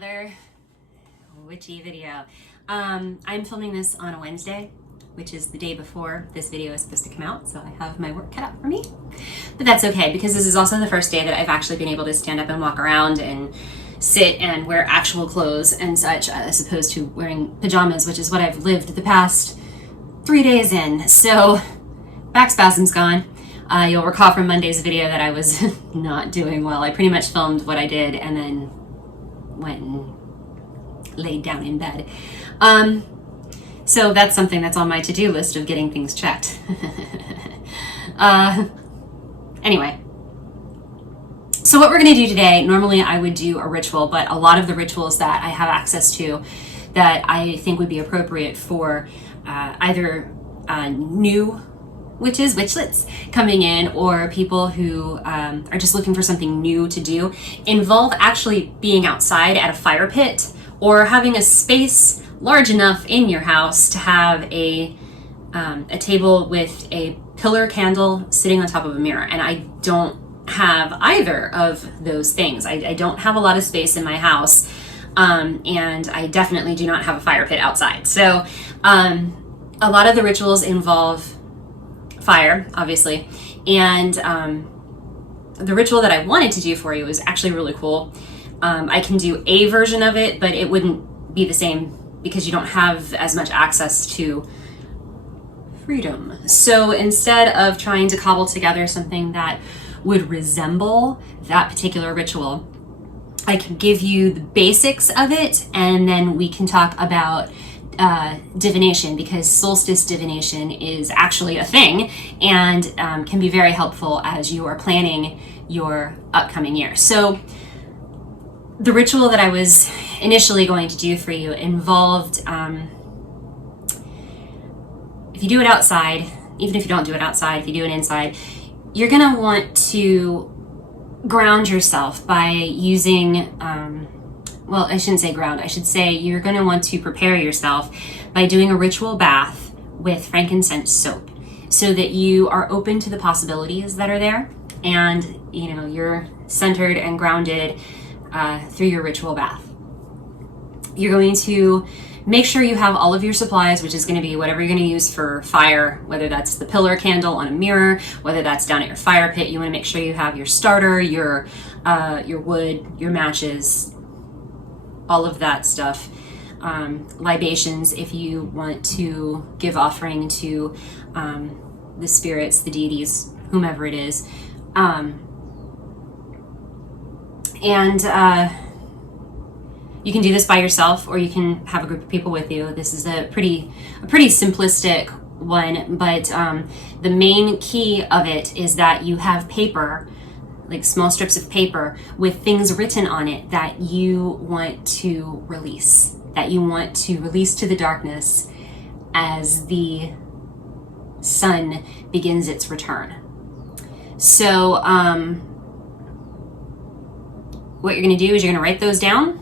another witchy video. I'm filming this on a Wednesday, which is the day before this video is supposed to come out, so I have my work cut out for me. But that's okay, because this is also the first day that I've actually been able to stand up and walk around and sit and wear actual clothes and such, as opposed to wearing pajamas, which is what I've lived the past 3 days in. So back spasm's gone. You'll recall from Monday's video that I was not doing well. I pretty much filmed what I did and then went and laid down in bed. So that's something that's on my to-do list of getting things checked. Anyway, so what we're gonna do today, normally I would do a ritual, but a lot of the rituals that I have access to that I think would be appropriate for either new witches, witchlets coming in, or people who are just looking for something new to do, involve actually being outside at a fire pit or having a space large enough in your house to have a table with a pillar candle sitting on top of a mirror. And I don't have either of those things. I don't have a lot of space in my house, and I definitely do not have a fire pit outside. So a lot of the rituals involve fire, obviously, and the ritual that I wanted to do for you is actually really cool. I can do a version of it, but it wouldn't be the same because you don't have as much access to freedom. So instead of trying to cobble together something that would resemble that particular ritual, I can give you the basics of it, and then we can talk about divination, because solstice divination is actually a thing and can be very helpful as you are planning your upcoming year. So the ritual that I was initially going to do for you involved, if you do it outside, even if you don't do it outside, if you do it inside, you're gonna want to ground yourself by using, well, I shouldn't say ground, I should say you're gonna want to prepare yourself by doing a ritual bath with frankincense soap, so that you are open to the possibilities that are there, and you know, you're centered and grounded through your ritual bath. You're going to make sure you have all of your supplies, which is going to be whatever you're going to use for fire, whether that's the pillar candle on a mirror, whether that's down at your fire pit. You want to make sure you have your starter, your wood, your matches, all of that stuff. Libations, if you want to give offering to the spirits, the deities, whomever it is. You can do this by yourself, or you can have a group of people with you. This is a pretty simplistic one, but the main key of it is that you have paper, like small strips of paper with things written on it that you want to release, to the darkness as the sun begins its return. So what you're going to do is you're going to write those down,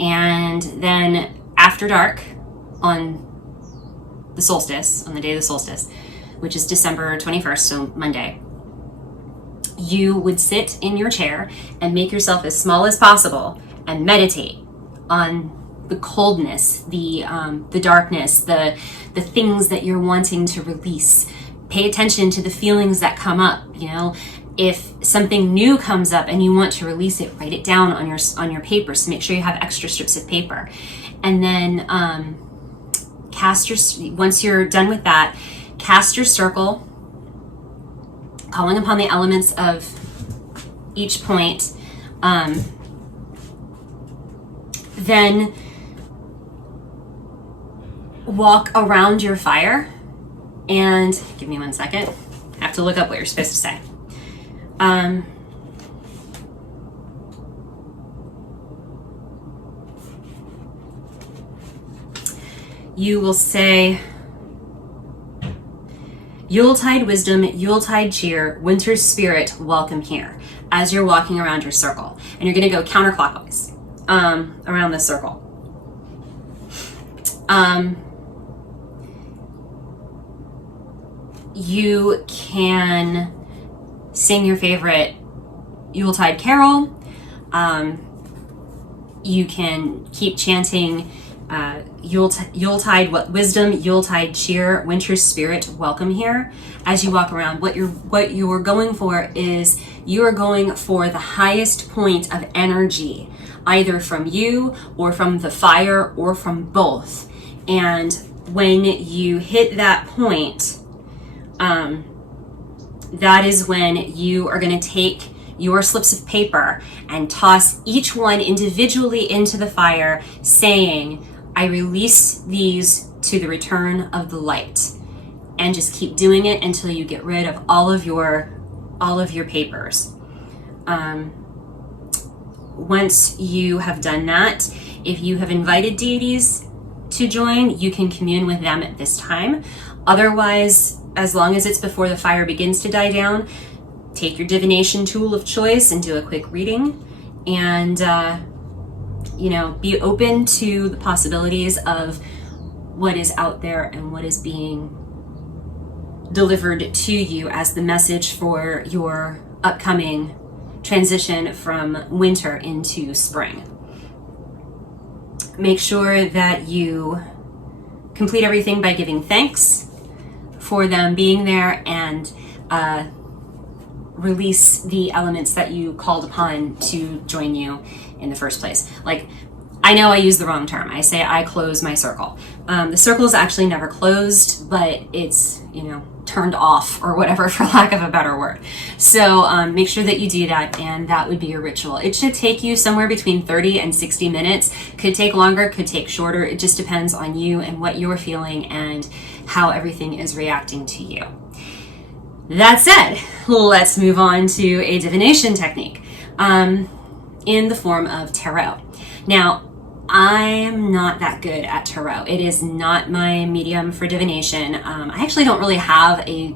and then after dark on the solstice, on the day of the solstice, which is December 21st, so Monday, you would sit in your chair and make yourself as small as possible and meditate on the coldness, the darkness, the things that you're wanting to release. Pay attention to the feelings that come up. You know, if something new comes up and you want to release it, write it down on your paper. So make sure you have extra strips of paper, and then once you're done with that, cast your circle, calling upon the elements of each point. Then walk around your fire, and give me 1 second. I have to look up what you're supposed to say. You will say, Yuletide wisdom, Yuletide cheer, winter's spirit, welcome here, as you're walking around your circle. And you're going to go counterclockwise around this circle. You can sing your favorite Yuletide carol. You can keep chanting Yuletide wisdom, Yuletide cheer, winter spirit, welcome here. As you walk around, what you're going for is you are going for the highest point of energy, either from you or from the fire or from both. And when you hit that point, that is when you are going to take your slips of paper and toss each one individually into the fire, saying, I release these to the return of the light. And just keep doing it until you get rid of all of your papers. Once you have done that, if you have invited deities to join, you can commune with them at this time. Otherwise, as long as it's before the fire begins to die down, take your divination tool of choice and do a quick reading, and be open to the possibilities of what is out there and what is being delivered to you as the message for your upcoming transition from winter into spring. Make sure that you complete everything by giving thanks for them being there, and release the elements that you called upon to join you in the first place. Like, I know I use the wrong term. I say I close my circle. The circle is actually never closed, but it's, turned off or whatever, for lack of a better word. So make sure that you do that, and that would be your ritual. It should take you somewhere between 30 and 60 minutes. Could take longer, could take shorter. It just depends on you and what you're feeling and how everything is reacting to you. That said, let's move on to a divination technique in the form of tarot. Now, I am not that good at tarot. It is not my medium for divination. I actually don't really have a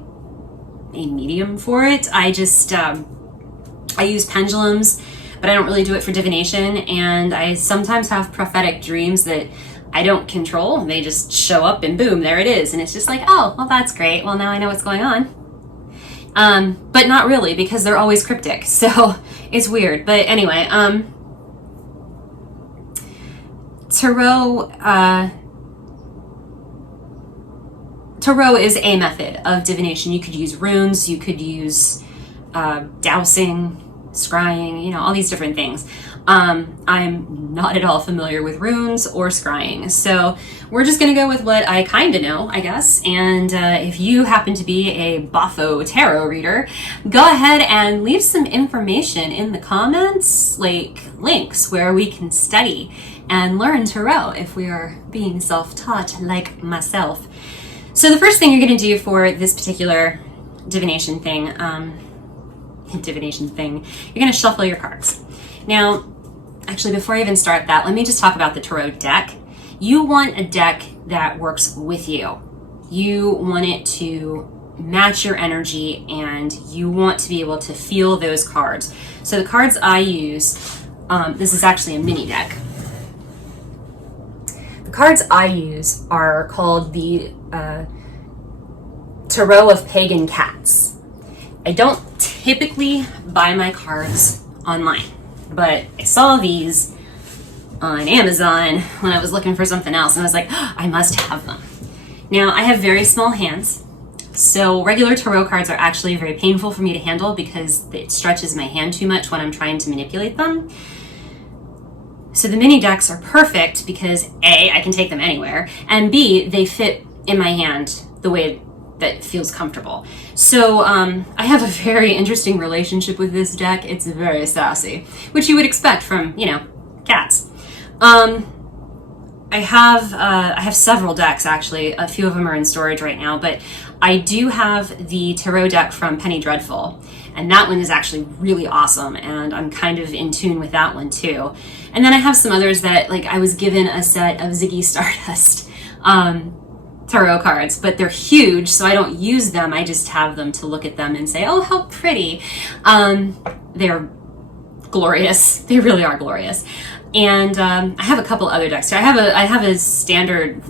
medium for it. I just, I use pendulums, but I don't really do it for divination. And I sometimes have prophetic dreams that I don't control. They just show up and boom, there it is. And it's just like, oh, well, that's great. Well, now I know what's going on. But not really, because they're always cryptic. So it's weird. But anyway, Tarot is a method of divination. You could use runes, you could use dowsing, scrying, all these different things. I'm not at all familiar with runes or scrying, so we're just going to go with what I kind of know, I guess. And if you happen to be a Botho tarot reader, go ahead and leave some information in the comments, like links where we can study and learn tarot if we are being self-taught like myself. So the first thing you're going to do for this particular divination thing, you're going to shuffle your cards. Now, actually, before I even start that, let me just talk about the tarot deck. You want a deck that works with you. You want it to match your energy, and you want to be able to feel those cards. So the cards I use, this is actually a mini deck. The cards I use are called the Tarot of Pagan Cats. I don't typically buy my cards online, but I saw these on Amazon when I was looking for something else, and I was like, oh, I must have them. Now, I have very small hands, so regular tarot cards are actually very painful for me to handle because it stretches my hand too much when I'm trying to manipulate them. So the mini decks are perfect because A, I can take them anywhere, and B, they fit in my hand the way that feels comfortable. So I have a very interesting relationship with this deck. It's very sassy, which you would expect from, cats. I have several decks, actually. A few of them are in storage right now, but I do have the tarot deck from Penny Dreadful, and that one is actually really awesome, and I'm kind of in tune with that one too. And then I have some others that, like, I was given a set of Ziggy Stardust tarot cards, but they're huge, so I don't use them. I just have them to look at them and say, oh, how pretty. They're glorious. They really are glorious. And I have a couple other decks too. I have a standard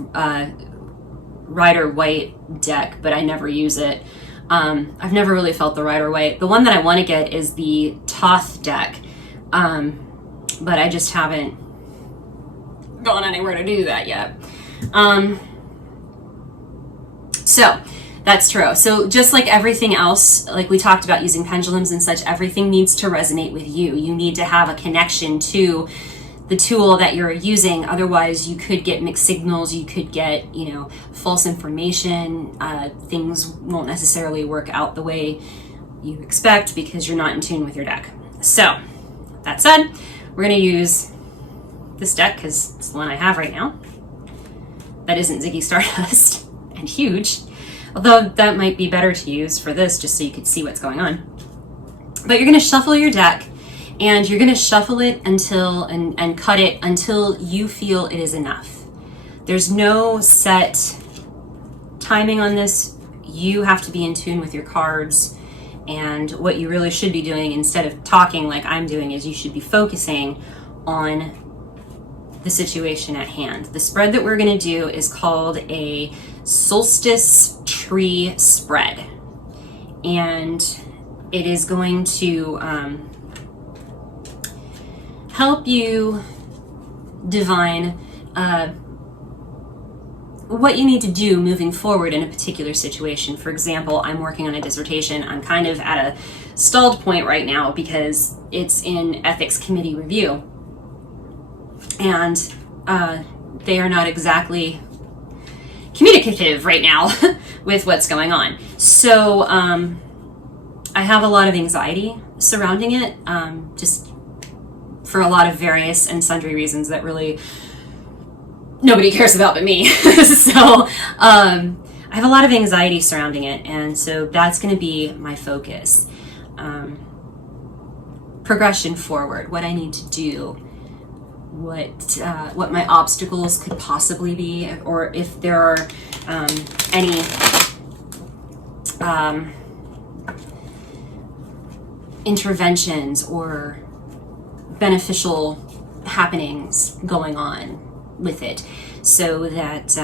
Rider White deck, but I never use it. I've never really felt the Rider White. The one that I want to get is the Toth deck, but I just haven't gone anywhere to do that yet. So that's true. So just like everything else, like we talked about using pendulums and such, everything needs to resonate with you. You need to have a connection to the tool that you're using. Otherwise, you could get mixed signals. You could get, false information. Things won't necessarily work out the way you expect because you're not in tune with your deck. So that said, we're going to use this deck because it's the one I have right now. That isn't Ziggy Stardust and huge. Although that might be better to use for this just so you could see what's going on. But you're going to shuffle your deck and you're going to shuffle it until and cut it until you feel it is enough. There's no set timing on this. You have to be in tune with your cards, and what you really should be doing instead of talking like I'm doing is you should be focusing on the situation at hand. The spread that we're going to do is called a Solstice tree spread, and it is going to help you divine what you need to do moving forward in a particular situation. For example, I'm working on a dissertation. I'm kind of at a stalled point right now because it's in ethics committee review, and they are not exactly communicative right now with what's going on. So I have a lot of anxiety surrounding it, just for a lot of various and sundry reasons that really nobody cares about but me. So I have a lot of anxiety surrounding it, and so that's going to be my focus. Progression forward, what I need to do, what my obstacles could possibly be, or if there are any interventions or beneficial happenings going on with it, so that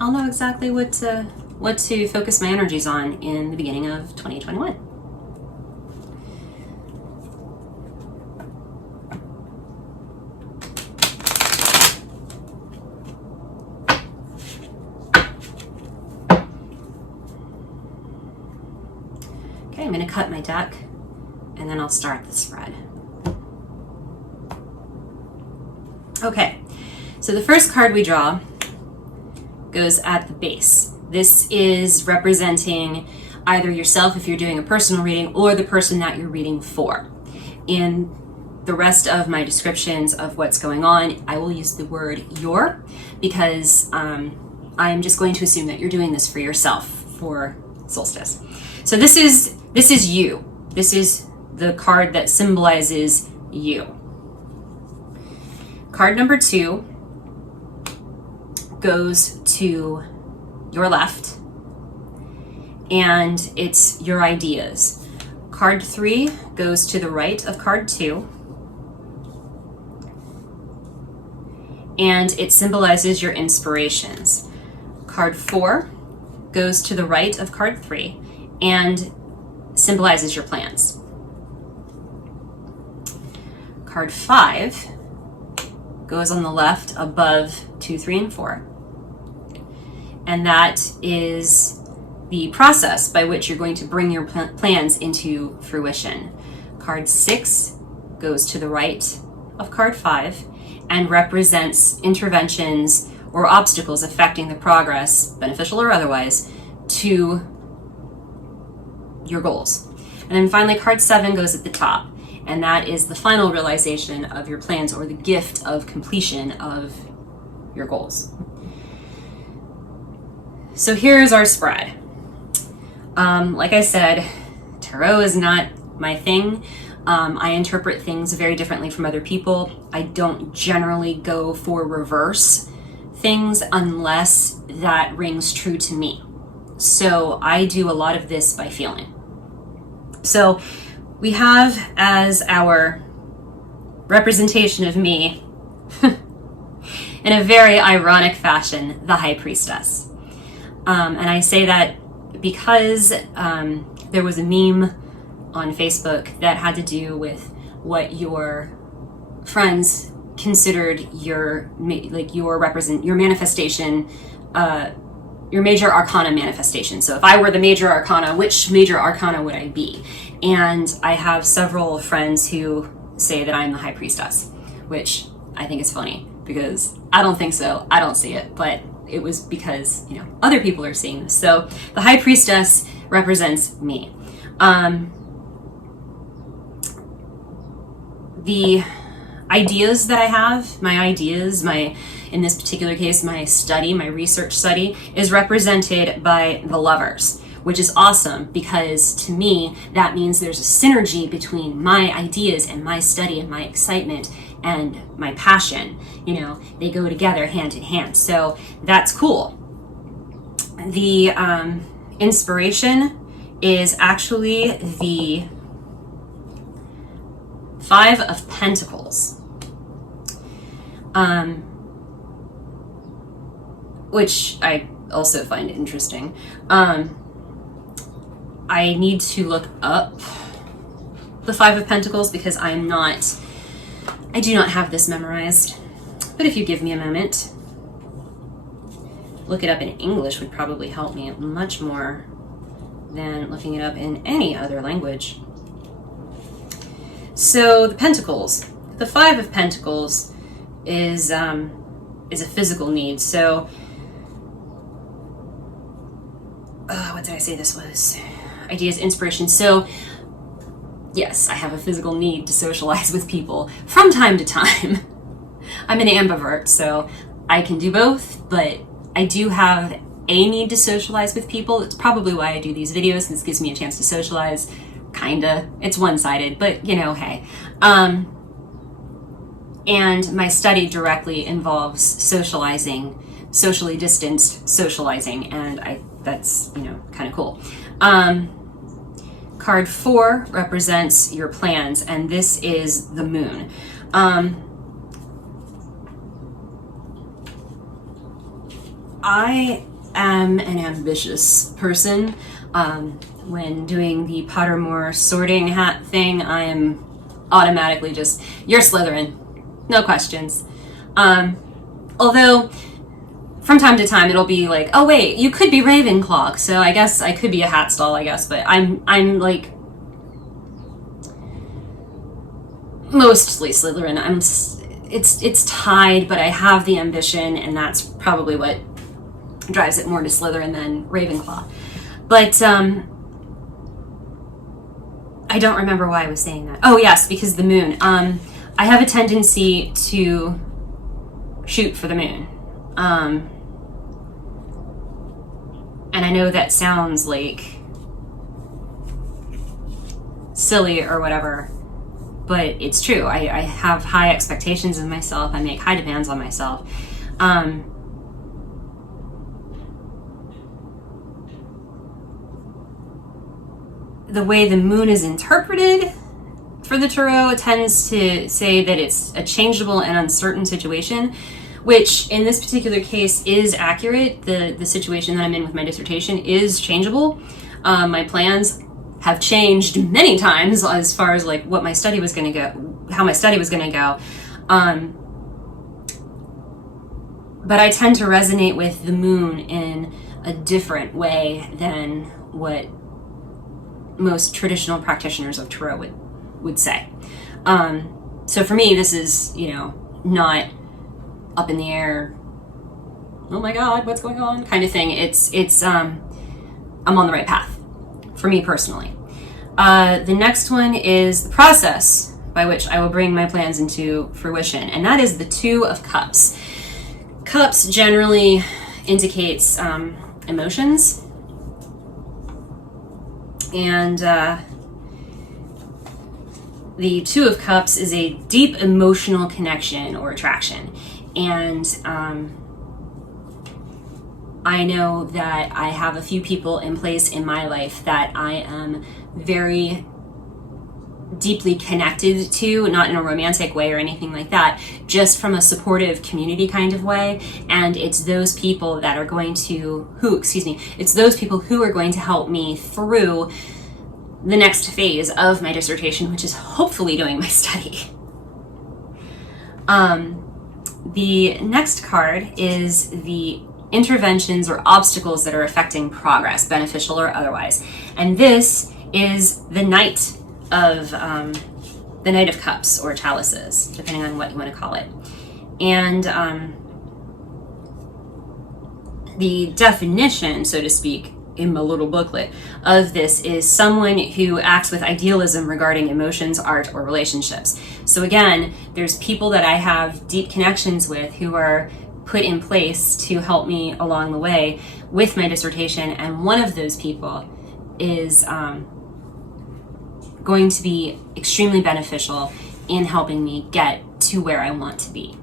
I'll know exactly what to focus my energies on in the beginning of 2021. Okay, I'm going to cut my deck and then I'll start the spread. Okay, so the first card we draw goes at the base. This is representing either yourself if you're doing a personal reading or the person that you're reading for. In the rest of my descriptions of what's going on, I will use the word your, because I'm just going to assume that you're doing this for yourself for Solstice. So this is you. This is the card that symbolizes you. Card number 2 goes to your left, and it's your ideas. Card 3 goes to the right of card 2, and it symbolizes your inspirations. Card 4 goes to the right of card 3 and symbolizes your plans. Card 5 goes on the left above 2, 3, and 4. And that is the process by which you're going to bring your plans into fruition. Card 6 goes to the right of card 5 and represents interventions or obstacles affecting the progress, beneficial or otherwise, to your goals. And then finally, card 7 goes at the top, and that is the final realization of your plans, or the gift of completion of your goals. So here's our spread. Like I said, tarot is not my thing. I interpret things very differently from other people. I don't generally go for reverse things unless that rings true to me. So I do a lot of this by feeling. So we have as our representation of me, in a very ironic fashion, the High Priestess. And I say that because there was a meme on Facebook that had to do with what your friends considered your manifestation, your major arcana manifestation. So if I were the major arcana, which major arcana would I be? And I have several friends who say that I'm the High Priestess, which I think is funny because I don't think so. I don't see it, but it was because, you know, other people are seeing this. So the High Priestess represents me. The ideas that I have, in this particular case, my research study is represented by the Lovers, which is awesome because to me, that means there's a synergy between my ideas and my study and my excitement and my passion. You know, they go together hand in hand. So that's cool. The inspiration is actually the 5 of Pentacles, which I also find interesting. I need to look up the 5 of Pentacles because I do not have this memorized. But if you give me a moment, look it up in English would probably help me much more than looking it up in any other language. So the Pentacles, the 5 of Pentacles is a physical need. So, what did I say this was? Ideas, inspiration. So, yes, I have a physical need to socialize with people from time to time. I'm an ambivert, so I can do both, but I do have a need to socialize with people. It's probably why I do these videos. This gives me a chance to socialize. Kinda. It's one-sided, but you know, hey. And my study directly involves socializing, socially distanced socializing, and that's, you know, kind of cool. Card 4 represents your plans, and this is the Moon. I am an ambitious person. When doing the Pottermore sorting hat thing, I am automatically just, you're Slytherin, no questions. Although from time to time it'll be like, oh wait, you could be Ravenclaw, so I guess I could be a hat stall, I guess, but I'm like mostly Slytherin. It's tied, but I have the ambition, and that's probably what drives it more to Slytherin than Ravenclaw. But I don't remember why I was saying that. Oh yes, because the Moon. I have a tendency to shoot for the Moon. And I know that sounds like silly or whatever, but it's true. I have high expectations of myself. I make high demands on myself. The way the Moon is interpreted for the Tarot tends to say that it's a changeable and uncertain situation, which in this particular case is accurate. The situation that I'm in with my dissertation is changeable. My plans have changed many times as far as like what my study was going to go, how my study was going to go. But I tend to resonate with the Moon in a different way than what most traditional practitioners of Tarot would say. So for me, this is, you know, not up in the air, oh my God, what's going on kind of thing. It's I'm on the right path for me personally. The next one is the process by which I will bring my plans into fruition, and that is the 2 of Cups. Cups generally indicates emotions. And the 2 of Cups is a deep emotional connection or attraction. And I know that I have a few people in place in my life that I am very deeply connected to, not in a romantic way or anything like that, just from a supportive community kind of way. And it's those people that are going to, it's those people who are going to help me through the next phase of my dissertation, which is hopefully doing my study. The next card is the interventions or obstacles that are affecting progress, beneficial or otherwise. And this is the Knight of Cups or chalices, depending on what you want to call it. And the definition, so to speak, in my little booklet of this is someone who acts with idealism regarding emotions, art, or relationships. So again, there's people that I have deep connections with who are put in place to help me along the way with my dissertation, and one of those people is going to be extremely beneficial in helping me get to where I want to be,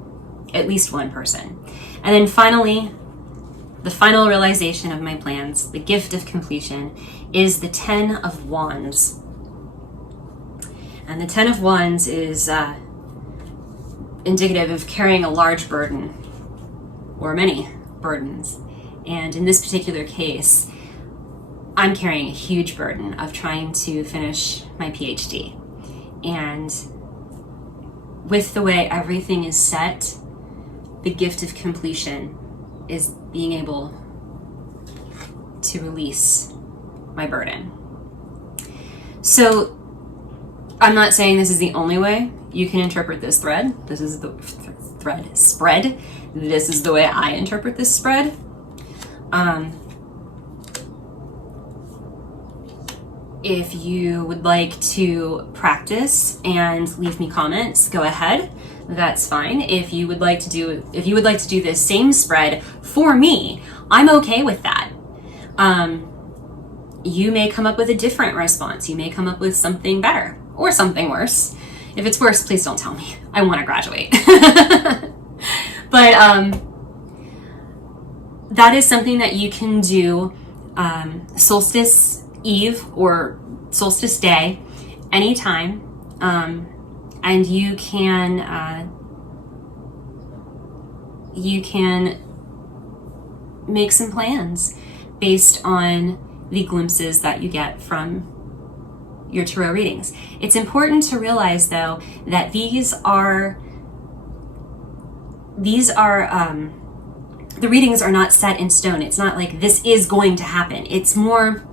at least one person. And then finally, the final realization of my plans, the gift of completion, is the 10 of Wands. And the 10 of Wands is indicative of carrying a large burden, or many burdens. And in this particular case, I'm carrying a huge burden of trying to finish my PhD. And with the way everything is set, the gift of completion is being able to release my burden. So I'm not saying this is the only way you can interpret this thread. This is the spread. This is the way I interpret this spread. If you would like to practice and leave me comments, go ahead. That's fine. If you would like to do this same spread for me, I'm okay with that. You may come up with a different response. You may come up with something better or something worse. If it's worse, please don't tell me. I want to graduate. But that is something that you can do Solstice Eve or Solstice Day anytime. And you can make some plans based on the glimpses that you get from your tarot readings. It's important to realize, though, that these are the readings are not set in stone. It's not like this is going to happen. It's more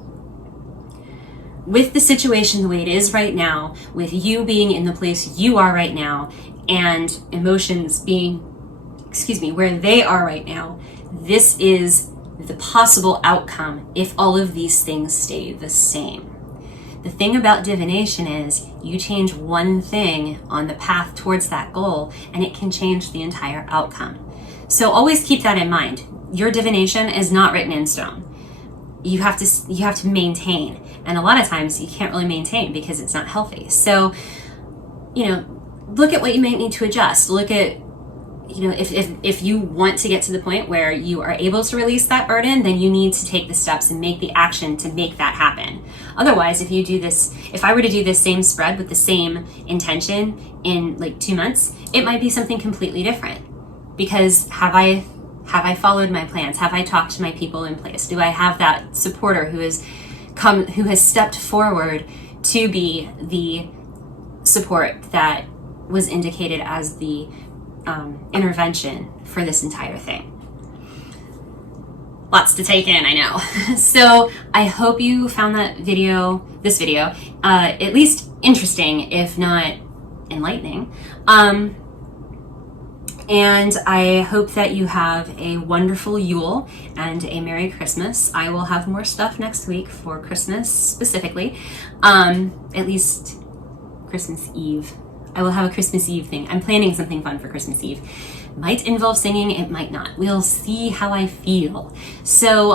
with the situation the way it is right now, with you being in the place you are right now, and emotions being, where they are right now. This is the possible outcome if all of these things stay the same. The thing about divination is you change one thing on the path towards that goal and it can change the entire outcome. So always keep that in mind. Your divination is not written in stone. You have to maintain, and a lot of times you can't really maintain because it's not healthy. So, look at what you might need to adjust. Look at, if you want to get to the point where you are able to release that burden, then you need to take the steps and make the action to make that happen. Otherwise, if I were to do this same spread with the same intention in like 2 months, it might be something completely different. Because have I followed my plans? Have I talked to my people in place? Do I have that supporter who has stepped forward to be the support that was indicated as the intervention for this entire thing? Lots to take in, I know. So I hope you found this video, at least interesting, if not enlightening. And I hope that you have a wonderful Yule and a Merry Christmas. I will have more stuff next week for Christmas specifically, at least Christmas Eve. I will have a Christmas Eve thing. I'm planning something fun for Christmas Eve. Might involve singing, it might not. We'll see how I feel. So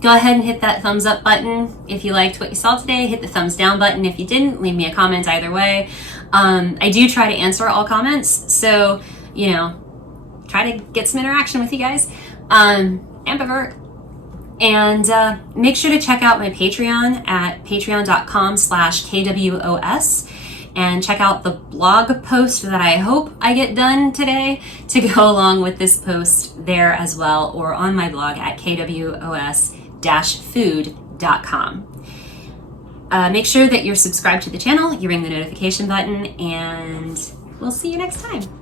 go ahead and hit that thumbs up button if you liked what you saw today. Hit the thumbs down button if you didn't. Leave me a comment either way. I do try to answer all comments, so, try to get some interaction with you guys. Ambivert. And make sure to check out my Patreon at patreon.com/KWOS, and check out the blog post that I hope I get done today to go along with this post there as well, or on my blog at kwos-food.com. make sure that you're subscribed to the channel, you ring the notification button, and we'll see you next time.